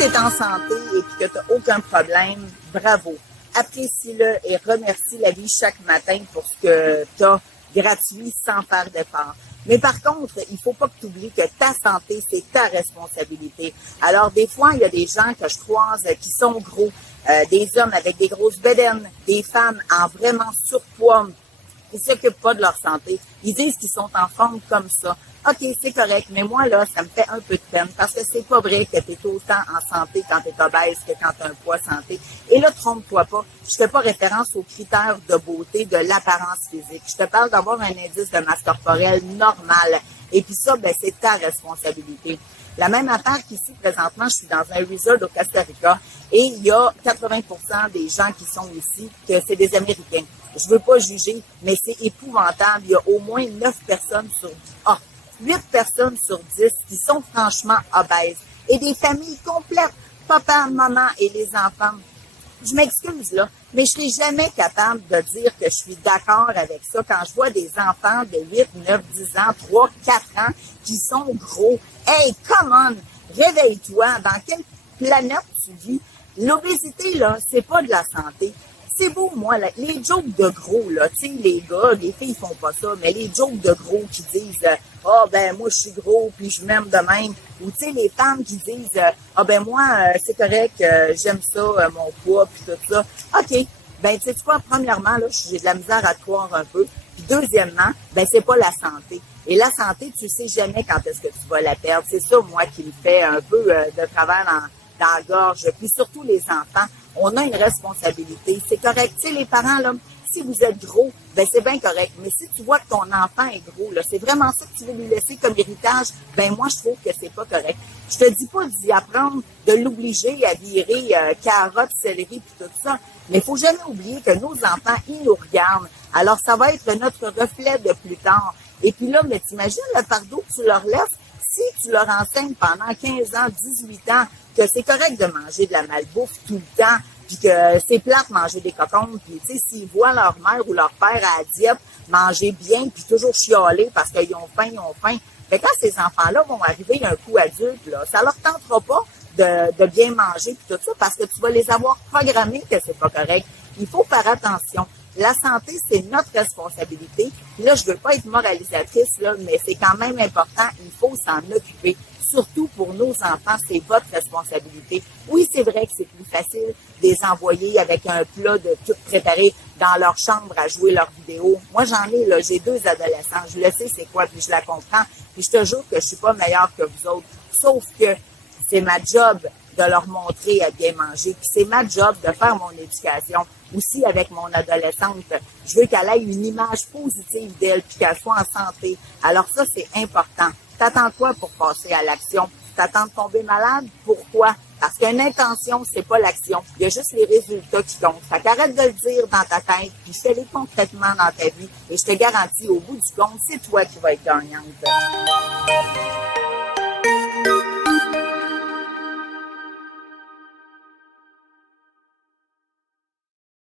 tu es en santé et que tu n'as aucun problème, bravo. Apprécie-le et remercie la vie chaque matin pour ce que tu as gratuit sans faire d'effort. Mais par contre, il faut pas que tu oublies que ta santé, c'est ta responsabilité. Alors, des fois, il y a des gens que je croise qui sont gros, des hommes avec des grosses bedaines, des femmes en vraiment surpoids, qui s'occupent pas de leur santé. Ils disent qu'ils sont en forme comme ça. OK, c'est correct, mais moi, là, ça me fait un peu de peine parce que c'est pas vrai que tu es autant en santé quand tu es obèse que quand tu as un poids santé. Et là, trompe-toi pas, je fais pas référence aux critères de beauté, de l'apparence physique. Je te parle d'avoir un indice de masse corporelle normal. Et puis ça, ben, c'est ta responsabilité. La même affaire qu'ici, présentement, je suis dans un resort au Costa Rica et il y a 80% des gens qui sont ici que c'est des Américains. Je veux pas juger, mais c'est épouvantable. Il y a au moins 9 personnes sur 8 personnes sur 10 qui sont franchement obèses. Et des familles complètes, papa, maman et les enfants. Je m'excuse, là, mais je serai jamais capable de dire que je suis d'accord avec ça quand je vois des enfants de 8, 9, 10 ans, 3, 4 ans qui sont gros. Hey, come on! Réveille-toi. Dans quelle planète tu vis? L'obésité, là, c'est pas de la santé. C'est beau, moi, là, les jokes de gros, là, tu sais, les gars, les filles font pas ça, mais les jokes de gros qui disent « Ah, ben, moi, je suis gros, puis je m'aime de même », ou tu sais, les femmes qui disent « Ah, ben, moi, c'est correct, j'aime ça, mon poids, puis tout ça ». OK, ben, tu sais quoi, premièrement, là, j'ai de la misère à te croire un peu, puis deuxièmement, ben, c'est pas la santé. Et la santé, tu sais jamais quand est-ce que tu vas la perdre. C'est ça, moi, qui me fait un peu de travers dans la gorge, puis surtout les enfants. On a une responsabilité. C'est correct. Tu sais, les parents, là, si vous êtes gros, ben c'est bien correct. Mais si tu vois que ton enfant est gros, là, c'est vraiment ça que tu veux lui laisser comme héritage, ben moi, je trouve que c'est pas correct. Je te dis pas d'y apprendre, de l'obliger à virer carottes, céleri, puis tout ça. Mais il faut jamais oublier que nos enfants, ils nous regardent. Alors, ça va être notre reflet de plus tard. Et puis là, mais t'imagines le fardeau que tu leur laisses? Si tu leur enseignes pendant 15 ans, 18 ans, que c'est correct de manger de la malbouffe tout le temps, puis que c'est plate de manger des cocombes, puis tu sais, s'ils voient leur mère ou leur père à la diète manger bien, puis toujours chialer parce qu'ils ont faim, mais quand ces enfants-là vont arriver un coup adulte, là, ça leur tentera pas de bien manger puis tout ça, parce que tu vas les avoir programmés que c'est pas correct. Il faut faire attention. La santé, c'est notre responsabilité. Là, je veux pas être moralisatrice, là, mais c'est quand même important. Il faut s'en occuper. Surtout pour nos enfants, c'est votre responsabilité. Oui, c'est vrai que c'est plus facile de les envoyer avec un plat de tout préparé dans leur chambre à jouer leurs vidéos. Moi, j'en ai, là, j'ai 2 adolescents. Je le sais c'est quoi, puis je la comprends. Puis je te jure que je suis pas meilleure que vous autres. Sauf que c'est ma job de leur montrer à bien manger. Puis c'est ma job de faire mon éducation. Aussi avec mon adolescente, je veux qu'elle ait une image positive d'elle puis qu'elle soit en santé. Alors ça, c'est important. T'attends quoi pour passer à l'action? T'attends de tomber malade? Pourquoi? Parce qu'une intention, c'est pas l'action. Il y a juste les résultats qui comptent. Fait qu'arrête de le dire dans ta tête, puis fais-les concrètement dans ta vie. Et je te garantis, au bout du compte, c'est toi qui vas être gagnante.